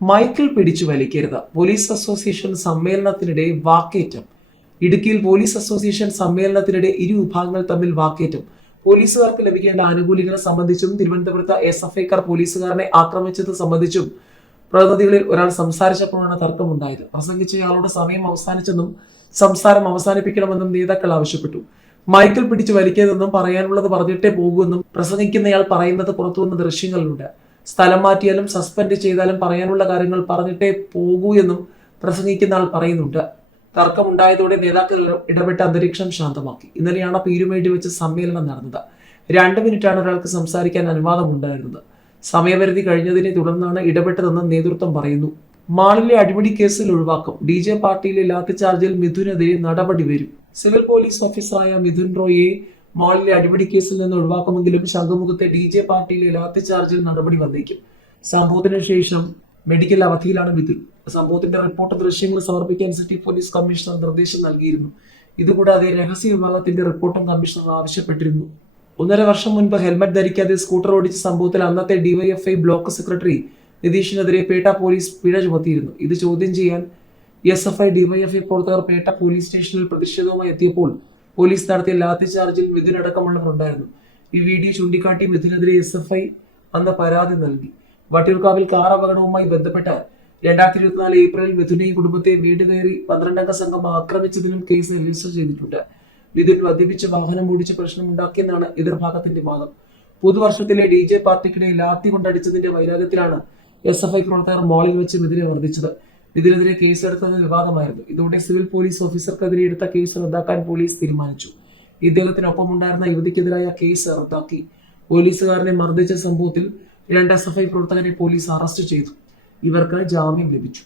Michael പിടിച്ചു വലിക്കരുത്. Police association സമ്മേളനത്തിനിടെ വാക്കേറ്റം. ഇടുക്കിയിൽ police association സമ്മേളനത്തിനിടെ ഇരു വിഭാഗങ്ങൾ തമ്മിൽ വാക്കേറ്റം. പോലീസുകാർക്ക് ലഭിക്കേണ്ട ആനുകൂല്യങ്ങളെ സംബന്ധിച്ചും തിരുവനന്തപുരത്ത് SFIക്കാർ പോലീസുകാരനെ ആക്രമിച്ചത് സംബന്ധിച്ചും പ്രതിനിധികളിൽ ഒരാൾ സംസാരിച്ചപ്പോഴാണ് തർക്കമുണ്ടായത്. പ്രസംഗിച്ചയാളുടെ സമയം അവസാനിച്ചെന്നും സംസാരം അവസാനിപ്പിക്കണമെന്നും നേതാക്കൾ ആവശ്യപ്പെട്ടു. മൈക്കിൾ പിടിച്ചു വലിക്കരുതെന്നും പറയാനുള്ളത് പറഞ്ഞിട്ടേ പോകുമെന്നും പ്രസംഗിക്കുന്നയാൾ പറയുന്നത് പുറത്തുവന്ന ദൃശ്യങ്ങളിലുണ്ട്. സ്ഥലം മാറ്റിയാലും സസ്പെൻഡ് ചെയ്താലും പറയാനുള്ള കാര്യങ്ങൾ പറഞ്ഞിട്ടേ പോകൂ എന്നും പ്രസംഗിക്കുന്ന ആൾ പറയുന്നുണ്ട്. തർക്കമുണ്ടായതോടെ നേതാക്കൾ ഇടപെട്ട അന്തരീക്ഷം ശാന്തമാക്കി. ഇന്നലെയാണ് പീരുമേടി വെച്ച് സമ്മേളനം നടന്നത്. 2 മിനിറ്റാണ് ഒരാൾക്ക് സംസാരിക്കാൻ അനുവാദമുണ്ടായിരുന്നത്. സമയപരിധി കഴിഞ്ഞതിനെ തുടർന്നാണ് ഇടപെട്ടതെന്ന് നേതൃത്വം പറയുന്നു. മാളിലെ അടിപിടി കേസിൽ ഒഴിവാക്കും. DJ പാർട്ടിയിലെ ലാത്തിചാർജിൽ മിഥുനെതിരെ നടപടി വരും. സിവിൽ പോലീസ് ഓഫീസറായ മിഥുൻ റോയിയെ മാളിലെ അടിപിടി കേസിൽ നിന്ന് ഒഴിവാക്കുമെങ്കിലും ശംഖുമുഖത്തെ DJ പാർട്ടിയിലെ ലാത്തിചാർജിൽ നടപടി വന്നേക്കും. സംഭവത്തിന് ശേഷം മെഡിക്കൽ അവധിയിലാണ് മിഥുൻ. സംഭവത്തിന്റെ റിപ്പോർട്ട് ദൃശ്യങ്ങൾ സമർപ്പിക്കാൻ സിറ്റി പോലീസ് കമ്മീഷണർ നിർദ്ദേശം നൽകിയിരുന്നു. ഇതുകൂടാതെ രഹസ്യ വിഭാഗത്തിന്റെ റിപ്പോർട്ടും കമ്മീഷണർ ആവശ്യപ്പെട്ടിരുന്നു. 1.5 വർഷം മുൻപ് ഹെൽമറ്റ് ധരിക്കാതെ സ്കൂട്ടർ ഓടിച്ച സംഭവത്തിൽ അന്നത്തെ DYFI ബ്ലോക്ക് സെക്രട്ടറി നിതീഷിനെതിരെ പേട്ട പോലീസ് പിഴ ചുമത്തിയിരുന്നു. ഇത് ചോദ്യം ചെയ്യാൻ SFI DYFI പ്രവർത്തകർ പേട്ട പോലീസ് സ്റ്റേഷനിൽ പ്രതിഷേധവുമായി എത്തിയപ്പോൾ പോലീസ് നടത്തിയ ലാത്തിചാർജിൽ മിഥുനടക്കമുള്ളവർ ഉണ്ടായിരുന്നു. ഈ വീഡിയോ ചൂണ്ടിക്കാട്ടി മിഥുനെതിരെ SFI അന്ന് പരാതി നൽകി. വട്ടിയൂർക്കാവിൽ കാർ അപകടവുമായി ബന്ധപ്പെട്ട് 2024 ഏപ്രിലിൽ മിഥുനെയും കുടുംബത്തെ വീട് കയറി 12-അംഗ സംഘം ആക്രമിച്ചതിനും കേസ് രജിസ്റ്റർ ചെയ്തിട്ടുണ്ട്. മിഥുൻ മദ്യപിച്ച് വാഹനം ഓടിച്ച് പ്രശ്നമുണ്ടാക്കിയെന്നാണ് എതിർഭാഗത്തിന്റെ വാദം. പുതുവർഷത്തിലെ DJ പാർട്ടിക്കിടെ ലാത്തി കൊണ്ടടിച്ചതിന്റെ വൈരാഗ്യത്തിലാണ് SFI പ്രവർത്തകർ മാളിൽ വെച്ച് മിഥുനെ മർദ്ദിച്ചത്. ഇതിനെതിരെ കേസെടുത്തത് വിവാദമായിരുന്നു. ഇതോടെ സിവിൽ പോലീസ് ഓഫീസർക്കെതിരെ എടുത്ത കേസ് റദ്ദാക്കാൻ പോലീസ് തീരുമാനിച്ചു. ഇദ്ദേഹത്തിനൊപ്പമുണ്ടായിരുന്ന യുവതിക്കെതിരായ കേസ് റദ്ദാക്കി. പോലീസുകാരനെ മർദ്ദിച്ച സംഭവത്തിൽ 2 SFI പ്രവർത്തകരെ പോലീസ് അറസ്റ്റ് ചെയ്തു. ഇവർക്ക് ജാമ്യം ലഭിച്ചു.